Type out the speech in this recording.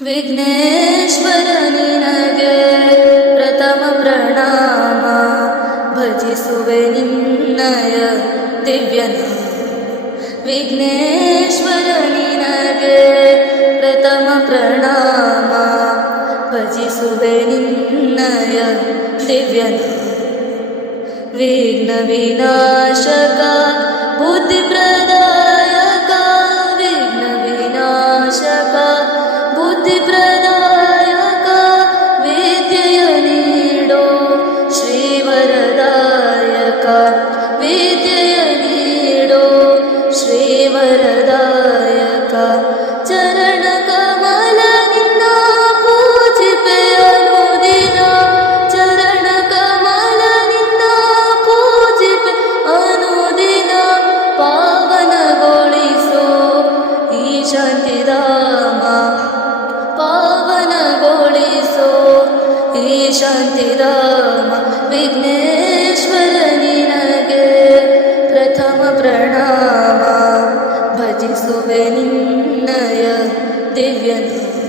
ವಿಘ್ನೇಶ್ವರ ನಿನಗೆ ಪ್ರಥಮ ಪ್ರಣಾಮ, ಭಜಿಸುವೆ ನಿನ್ನಯ ದಿವ್ಯನಾಮ. ವಿಘ್ನೇಶ್ವರ ನಿನಗೆ ಪ್ರಥಮ ಪ್ರಣಾಮ, ಭಜಿಸುವೆ ನಿನ್ನಯ ದಿವ್ಯನಾಮ. ವಿಘ್ನ ವಿನಾಶಕ ಬುದ್ಧಿ ಪ್ರದಾಯಕ, ವಿಘ್ನ ವಿನಾಶಕ ಬುದ್ಧಿ ಪ್ರದಾಯಕ, ವಿದ್ಯೆಯ ನೀಡೋ ಶ್ರೀವರದಾಯಕ, ವಿದ್ಯೆಯ ನೀಡೋ ಶ್ರೀವರದಾಯಕ. ಚರಣ ಕಮಲ ನಿನ್ನ ಪೂಜಿಪೆ ಅನುದಿನ, ಚರಣ ಕಮಲ ನಿನ್ನ ಪೂಜಿಪೆ ಅನುದಿನ. ಪಾವನಗೊಳಿಸೋ ಈ ಶಾಂತಿಧಾಮ, ಪಾವನಗೊಳಿಸೋ ಈ ಶಾಂತಿಧಾಮ. ವಿಘ್ನೇಶ್ವರ ನಿನಗೆ ಪ್ರಥಮ ಪ್ರಣಾಮ, ಭಜಿಸುವೆ ನಿನ್ನಯ ದಿವ್ಯನಾಮ.